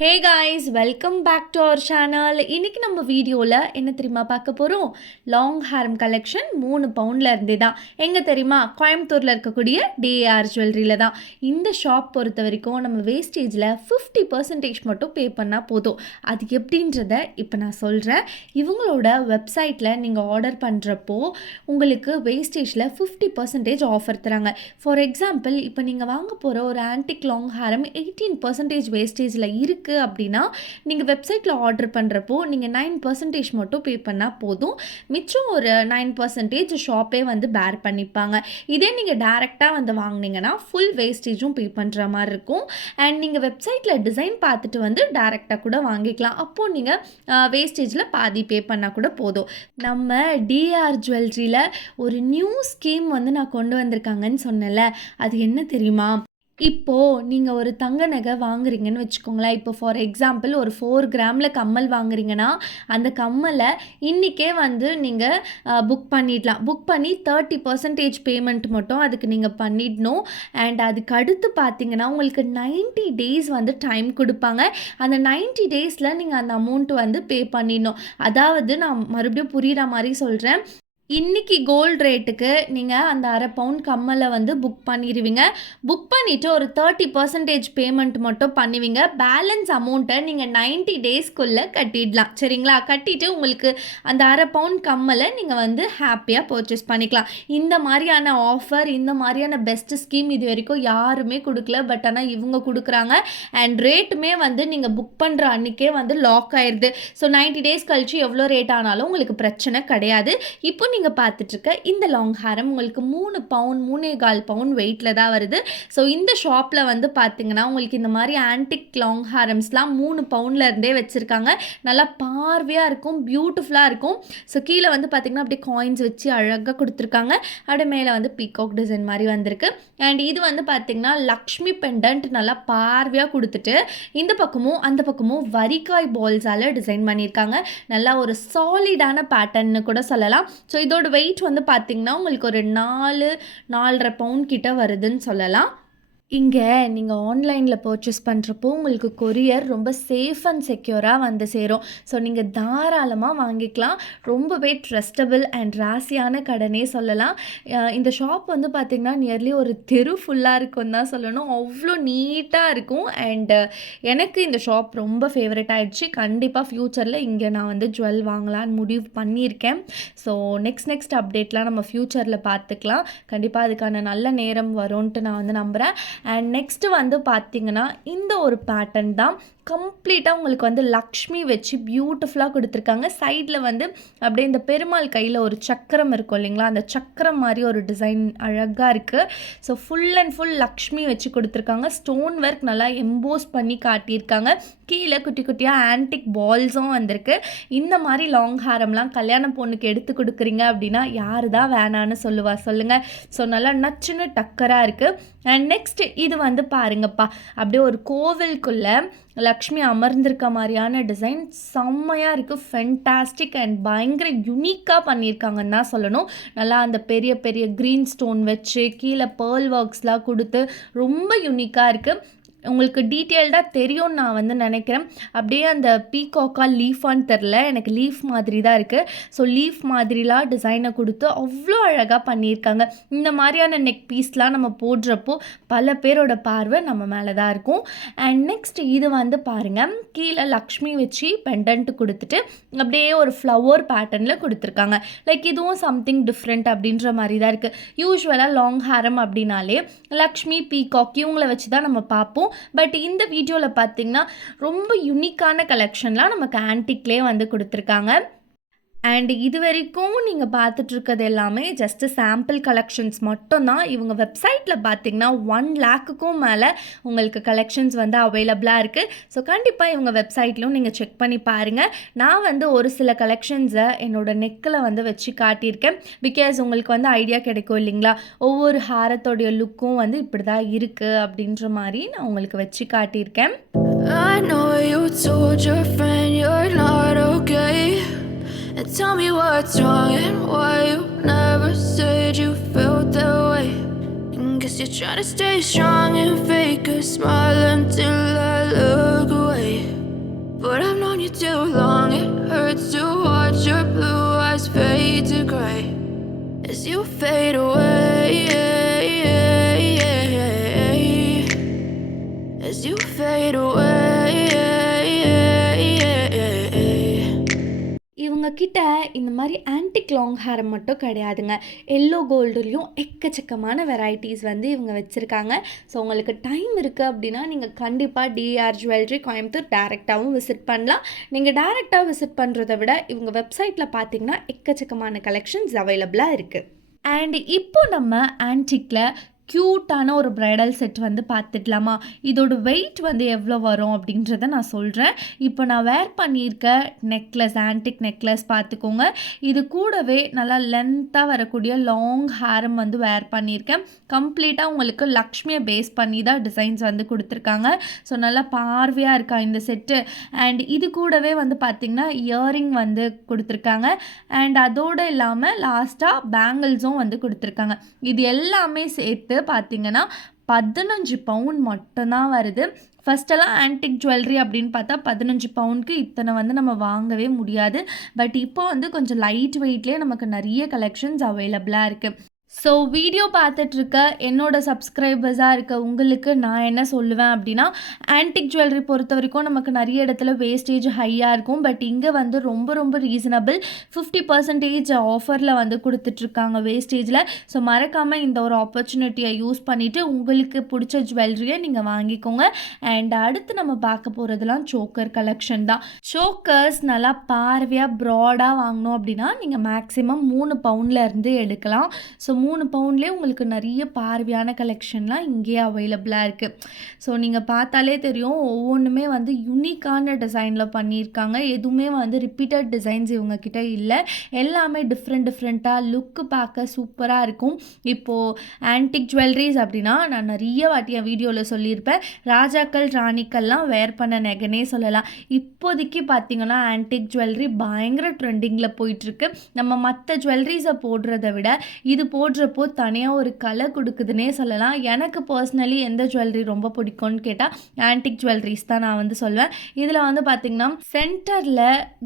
Hey guys, welcome back to our channel. இன்றைக்கி நம்ம வீடியோவில் என்ன தெரியுமா பார்க்க போகிறோம்? லாங் ஹேரம் கலெக்ஷன் 3 பவுண்டில் இருந்தே தான். எங்கே தெரியுமா? கோயம்புத்தூரில் இருக்கக்கூடிய டிஏஆர் ஜுவல்லரியில் தான். இந்த ஷாப் பொறுத்த வரைக்கும் நம்ம வேஸ்டேஜில் 50% மட்டும் பே பண்ணால் போதும். அது எப்படின்றத இப்போ நான் சொல்கிறேன். இவங்களோட வெப்சைட்டில் நீங்கள் ஆர்டர் பண்ணுறப்போ உங்களுக்கு வேஸ்டேஜில் 50% ஆஃபர் தராங்க. ஃபார் எக்ஸாம்பிள், இப்போ நீங்கள் வாங்க போகிற ஒரு ஆன்டிக் லாங் ஹேரம் 18% வேஸ்டேஜில் இருக்குது அப்படின்னா நீங்கள் வெப்சைட்டில் ஆர்டர் பண்ணுறப்போ நீங்கள் 9% மட்டும் பே பண்ணால் போதும். மிச்சம் ஒரு 9% ஷாப்பே வந்து பேர் பண்ணிப்பாங்க. இதே நீங்கள் டேரெக்டாக வந்து வாங்கினீங்கன்னா ஃபுல் வேஸ்டேஜும் பே பண்ணுற மாதிரி இருக்கும். அண்ட் நீங்கள் வெப்சைட்டில் டிசைன் பார்த்துட்டு வந்து டேரெக்டாக கூட வாங்கிக்கலாம். அப்போது நீங்கள் வேஸ்டேஜில் பாதி பே பண்ணால் கூட போதும். நம்ம டிஆர் ஜுவல்லரியில் ஒரு நியூ ஸ்கீம் வந்து நான் கொண்டு வந்திருக்காங்கன்னு சொன்னேன்ல, அது என்ன தெரியுமா? இப்போது நீங்கள் ஒரு தங்க நகை வாங்குறீங்கன்னு வச்சுக்கோங்களேன். இப்போ ஃபார் எக்ஸாம்பிள் ஒரு 4 கிராமில் கம்மல் வாங்குறீங்கன்னா அந்த கம்மலை இன்றைக்கே வந்து நீங்கள் புக் பண்ணிடலாம். புக் பண்ணி 30% பேமெண்ட் மட்டும் அதுக்கு நீங்கள் பண்ணிடணும். அண்ட் அதுக்கு அடுத்து பார்த்தீங்கன்னா உங்களுக்கு 90 டேஸ் வந்து டைம் கொடுப்பாங்க. அந்த 90 டேஸில் நீங்கள் அந்த அமௌண்ட் வந்து பே பண்ணிடணும். அதாவது நான் மறுபடியும் புரிகிற மாதிரி சொல்கிறேன். இன்றைக்கி கோல்டு ரேட்டுக்கு நீங்கள் அந்த அரை பவுண்ட் கம்மலை வந்து புக் பண்ணிடுவீங்க. புக் பண்ணிவிட்டு ஒரு 30% பேமெண்ட் மட்டும் பண்ணுவீங்க. பேலன்ஸ் அமௌண்ட்டை நீங்கள் 90 டேஸ்க்குள்ளே கட்டிடலாம். சரிங்களா? கட்டிட்டு உங்களுக்கு அந்த அரை பவுண்ட் கம்மலை நீங்கள் வந்து ஹாப்பியாக பர்ச்சேஸ் பண்ணிக்கலாம். இந்த மாதிரியான ஆஃபர், இந்த மாதிரியான பெஸ்ட் ஸ்கீம் இது வரைக்கும் யாருமே கொடுக்கல. பட் ஆனால் இவங்க கொடுக்குறாங்க. அண்ட் ரேட்டுமே வந்து நீங்கள் புக் பண்ணுற அன்றைக்கே வந்து லாக் ஆயிடுது. ஸோ 90 டேஸ் கழிச்சு எவ்வளோ ரேட் ஆனாலும் உங்களுக்கு பிரச்சனை கிடையாது. இப்போ நீங்கள் பார்த்துட்ருக்க இந்த லாங் ஹேரம் உங்களுக்கு 3 பவுண்ட் 3.25 பவுண்ட் வெயிட்டில் தான் வருது. ஸோ இந்த ஷாப்பில் வந்து பார்த்தீங்கன்னா உங்களுக்கு இந்த மாதிரி ஆன்டிக் லாங் ஹேரம்ஸ்லாம் 3 பவுண்டில் இருந்தே வச்சுருக்காங்க. நல்லா பார்வையாக இருக்கும், பியூட்டிஃபுல்லாக இருக்கும். ஸோ கீழே வந்து பார்த்திங்கன்னா அப்படியே காயின்ஸ் வச்சு அழகாக கொடுத்துருக்காங்க. அப்படியே மேலே வந்து பீகாக் டிசைன் மாதிரி வந்திருக்கு. அண்ட் இது வந்து பார்த்திங்கன்னா லக்ஷ்மி பெண்டன்ட் நல்லா பார்வையாக கொடுத்துட்டு இந்த பக்கமும் அந்த பக்கமும் வரிக்காய் பால்ஸால் டிசைன் பண்ணியிருக்காங்க. நல்லா ஒரு சாலிடான பேட்டர்ன்னு கூட சொல்லலாம். ஸோ இதோட வெயிட் வந்து பார்த்திங்கன்னா உங்களுக்கு ஒரு 4.5 பவுண்ட் கிட்ட வருதுன்னு சொல்லலாம். இங்கே நீங்கள் ஆன்லைனில் பர்ச்சேஸ் பண்ணுறப்போ உங்களுக்கு கொரியர் ரொம்ப சேஃப் அண்ட் செக்யூராக வந்து சேரும். ஸோ நீங்கள் தாராளமாக வாங்கிக்கலாம். ரொம்பவே ட்ரஸ்டபிள் அண்ட் ராசியான கடைனே சொல்லலாம். இந்த ஷாப் வந்து பார்த்திங்கன்னா நியர்லி ஒரு தெரு ஃபுல்லாக இருக்குன்னு தான் சொல்லணும். அவ்வளோ நீட்டாக இருக்கும். அண்டு எனக்கு இந்த ஷாப் ரொம்ப ஃபேவரட் ஆகிடுச்சு. கண்டிப்பாக ஃப்யூச்சரில் இங்கே நான் வந்து ஜுவல் வாங்கலான்னு முடிவு பண்ணியிருக்கேன். ஸோ நெக்ஸ்ட் அப்டேட்லாம் நம்ம ஃப்யூச்சரில் பார்த்துக்கலாம். கண்டிப்பாக அதுக்கான நல்ல நேரம் வரும்ன்ட்டு நான் வந்து நம்புகிறேன். அண்ட் நெக்ஸ்ட்டு வந்து பார்த்திங்கன்னா இந்த ஒரு பேட்டர்ன் தான் கம்ப்ளீட்டாக உங்களுக்கு வந்து லக்ஷ்மி வச்சு பியூட்டிஃபுல்லாக கொடுத்துருக்காங்க. சைடில் வந்து அப்படியே இந்த பெருமாள் கையில் ஒரு சக்கரம் இருக்கும் இல்லைங்களா, அந்த சக்கரம் மாதிரி ஒரு டிசைன் அழகாக இருக்குது. So full and full Lakshmi வச்சு கொடுத்துருக்காங்க. ஸ்டோன் ஒர்க் நல்லா எம்போஸ் பண்ணி காட்டியிருக்காங்க. கீழே குட்டி குட்டியாக ஆன்டிக் பால்ஸும் வந்திருக்கு. இந்த மாதிரி லாங் ஹேரம்லாம் கல்யாண பொண்ணுக்கு எடுத்து கொடுக்குறீங்க அப்படின்னா யார் தான் வேணான்னு சொல்லுவா சொல்லுங்கள். ஸோ நல்லா நச்சுன்னு டக்கராக இருக்குது. அண்ட் நெக்ஸ்ட் இது வந்து பாருங்கப்பா, அப்படியே ஒரு கோவிலுக்குள்ளே லக்ஷ்மி அமர்ந்திருக்க மாதிரியான டிசைன் செம்மையாக இருக்குது. ஃபென்டாஸ்டிக் அண்ட் பயங்கர யுனிக்காக பண்ணியிருக்காங்கன்னு தான் சொல்லணும். நல்லா அந்த பெரிய பெரிய க்ரீன் ஸ்டோன் வச்சு கீழே பேர்ல் ஒர்க்ஸ்லாம் கொடுத்து ரொம்ப யுனிக்காக இருக்குது. உங்களுக்கு டீட்டெயில்டாக தெரியும்னு நான் வந்து நினைக்கிறேன். அப்படியே அந்த பீகாக்கா லீஃபான்னு தெரில, எனக்கு லீஃப் மாதிரி தான் இருக்குது. ஸோ லீஃப் மாதிரிலாம் டிசைனை கொடுத்து அவ்வளோ அழகாக பண்ணியிருக்காங்க. இந்த மாதிரியான நெக் பீஸ்லாம் நம்ம போடுறப்போ பல பேரோட பார்வை நம்ம மேலே தான் இருக்கும். அண்ட் நெக்ஸ்ட் இது வந்து பாருங்கள், கீழே லக்ஷ்மி வச்சு பெண்டன்ட் கொடுத்துட்டு அப்படியே ஒரு ஃப்ளவர் பேட்டர்னில் கொடுத்துருக்காங்க. லைக் இதுவும் சம்திங் டிஃப்ரெண்ட் அப்படின்ற மாதிரி தான் இருக்குது. யூஸ்வலாக லாங் ஹேரம் அப்படின்னாலே லக்ஷ்மி, பீகாக் இவங்கள வச்சு தான் நம்ம பார்ப்போம். பட் இந்த வீடியோவில் பார்த்திங்கன்னா ரொம்ப யூனிக்கான கலெக்ஷன்லாம் நமக்கு ஆன்டிக்லேயே வந்து கொடுத்துருக்காங்க. அண்ட் இது வரைக்கும் நீங்கள் பார்த்துட்ருக்கிறது எல்லாமே ஜஸ்ட்டு சாம்பிள் கலெக்ஷன்ஸ் மட்டும்தான். இவங்க வெப்சைட்டில் பார்த்திங்கன்னா 1 லேக்குக்கும் மேலே உங்களுக்கு கலெக்ஷன்ஸ் வந்து அவைலபிளாக இருக்குது. ஸோ கண்டிப்பாக இவங்க வெப்சைட்லையும் நீங்கள் செக் பண்ணி பாருங்கள். நான் வந்து ஒரு சில கலெக்ஷன்ஸை என்னோடய நெக்கில் வந்து வச்சு காட்டியிருக்கேன். பிகாஸ் உங்களுக்கு வந்து ஐடியா கிடைக்கும் இல்லைங்களா, ஒவ்வொரு ஹாரத்தோடைய லுக்கும் வந்து இப்படி தான் இருக்குது அப்படின்ற மாதிரி நான் உங்களுக்கு வச்சு காட்டியிருக்கேன். I know you told your friend you're not okay. And tell me what's wrong and why you never said you felt that way. And guess you're trying to stay strong and fake a smile until I look away. fade away, as you fade away. இவங்க கிட்ட இந்த மாதிரி antique long hair மட்டும் கிடையாதுங்க. Yellow கோல்டுலேயும் எக்கச்சக்கமான varieties வந்து இவங்க வச்சுருக்காங்க. ஸோ உங்களுக்கு டைம் இருக்குது அப்படின்னா நீங்கள் கண்டிப்பாக டிஆர் ஜுவல்லரி கோயம்புத்தூர் டேரெக்டாகவும் விசிட் பண்ணலாம். நீங்கள் டேரெக்டாக விசிட் பண்ணுறதை விட இவங்க வெப்சைட்டில் பார்த்தீங்கன்னா எக்கச்சக்கமான கலெக்ஷன்ஸ் அவைலபிளாக இருக்குது. அண்ட் இப்போ நம்ம ஆன்டிக்கில் க்யூட்டான ஒரு ப்ரைடல் செட் வந்து பார்த்துக்கலாமா? இதோட வெயிட் வந்து எவ்வளோ வரும் அப்படின்றத நான் சொல்கிறேன். இப்போ நான் வேர் பண்ணியிருக்க நெக்லஸ், ஆன்டிக் நெக்லஸ் பார்த்துக்கோங்க. இது கூடவே நல்லா லென்த்தாக வரக்கூடிய லாங் ஹேரம் வந்து வேர் பண்ணியிருக்கேன். கம்ப்ளீட்டாக உங்களுக்கு லக்ஷ்மியை பேஸ் பண்ணி தான் டிசைன்ஸ் வந்து கொடுத்துருக்காங்க. ஸோ நல்லா பார்வையாக இருக்கா இந்த செட்டு. அண்ட் இது கூடவே வந்து பார்த்திங்கன்னா இயரிங் வந்து கொடுத்துருக்காங்க. அண்ட் அதோடு இல்லாமல் லாஸ்ட்டாக பேங்கிள்ஸும் வந்து கொடுத்துருக்காங்க. இது எல்லாமே சேர்த்து பார்த்தீங்கன்னா 15 பவுன் மட்டும்தான் வருது. ஃபஸ்ட்டெல்லாம் ஆன்டிக் ஜுவல்லரி அப்படின்னு பார்த்தா 15 பவுனுக்கு இத்தனை வந்து நம்ம வாங்கவே முடியாது. பட் இப்போ வந்து கொஞ்சம் லைட் வெயிட்லேயே நமக்கு நிறைய கலெக்ஷன்ஸ் அவைலபிளாக இருக்குது. ஸோ வீடியோ பார்த்துட்ருக்க என்னோட சப்ஸ்கிரைபர்ஸாக இருக்க உங்களுக்கு நான் என்ன சொல்லுவேன் அப்படின்னா, ஆன்டிக் ஜுவல்லரி பொறுத்த வரைக்கும் நமக்கு நிறைய இடத்துல வேஸ்டேஜ் ஹையாக இருக்கும். பட் இங்கே வந்து ரொம்ப ரொம்ப ரீசனபிள் 50% ஆஃபரில் வந்து கொடுத்துட்ருக்காங்க வேஸ்டேஜில். ஸோ மறக்காமல் இந்த ஒரு ஆப்பர்ச்சுனிட்டியை யூஸ் பண்ணிவிட்டு உங்களுக்கு பிடிச்ச ஜுவல்லரியை நீங்கள் வாங்கிக்கோங்க. அண்ட் அடுத்து நம்ம பார்க்க போகிறதுலாம் சோக்கர் கலெக்ஷன் தான். சோக்கர்ஸ் நல்லா பார்வையாக ப்ராடாக வாங்கணும் அப்படின்னா நீங்கள் மேக்ஸிமம் 3 பவுண்ட்லேருந்து எடுக்கலாம். ஸோ 3 பவுண்ட்லேயே உங்களுக்கு நிறைய பார்வையான கலெக்ஷன்லாம் இங்கேயே அவைலபிளாக இருக்குது. ஸோ நீங்கள் பார்த்தாலே தெரியும், ஒவ்வொன்றுமே வந்து யூனிக்கான டிசைனில் பண்ணியிருக்காங்க. எதுவுமே வந்து ரிப்பீட்டட் டிசைன்ஸ் இவங்கக்கிட்ட இல்லை. எல்லாமே டிஃப்ரெண்ட்டாக லுக்கு பார்க்க சூப்பராக இருக்கும். இப்போது ஆன்டிக் ஜுவல்லரிஸ் அப்படின்னா நான் நிறைய வாட்டி என் வீடியோவில் சொல்லியிருப்பேன், ராஜாக்கள் ராணிக்கள்லாம் வேர் பண்ண நெகனே சொல்லலாம். இப்போதைக்கு பார்த்திங்கன்னா ஆன்டிக் ஜுவல்லரி பயங்கர ட்ரெண்டிங்கில் போயிட்டுருக்கு. நம்ம மற்ற ஜுவல்லரிஸை போடுறத விட இது போடுறப்போ தனியாக ஒரு கலர் கொடுக்குதுன்னே சொல்லலாம். எனக்கு பர்சனலி எந்த ஜுவல்லரி ரொம்ப பிடிக்கும்னு கேட்டால் ஆன்டிக் ஜுவல்லரிஸ் தான் நான் வந்து சொல்வேன். இதில் வந்து பார்த்திங்கன்னா சென்டரில்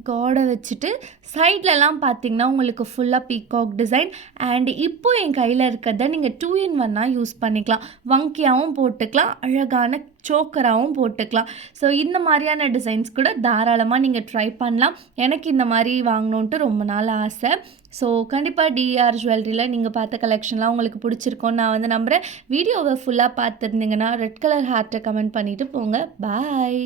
காடை வச்சுட்டு சைட்லலாம் பார்த்திங்கன்னா உங்களுக்கு ஃபுல்லாக பீகாக் டிசைன். அண்ட் இப்போது என் கையில் இருக்கிறத நீங்கள் 2-in-1 யூஸ் பண்ணிக்கலாம். வங்கியாகவும் போட்டுக்கலாம், அழகான சோக்கராகவும் போட்டுக்கலாம். ஸோ இந்த மாதிரியான டிசைன்ஸ் கூட தாராளமாக நீங்கள் ட்ரை பண்ணலாம். எனக்கு இந்த மாதிரி வாங்கணுன்ட்டு ரொம்ப நாள் ஆசை. ஸோ கண்டிப்பாக டிஆர் ஜுவல்லரியில் நீங்கள் பார்த்த கலெக்ஷன்லாம் உங்களுக்கு பிடிச்சிருக்கோன்னு நான் வந்து நம்புகிறேன். வீடியோவை ஃபுல்லாக பார்த்துருந்தீங்கன்னா ரெட் கலர் ஹார்ட்டை கமெண்ட் பண்ணிவிட்டு போங்க. பாய்.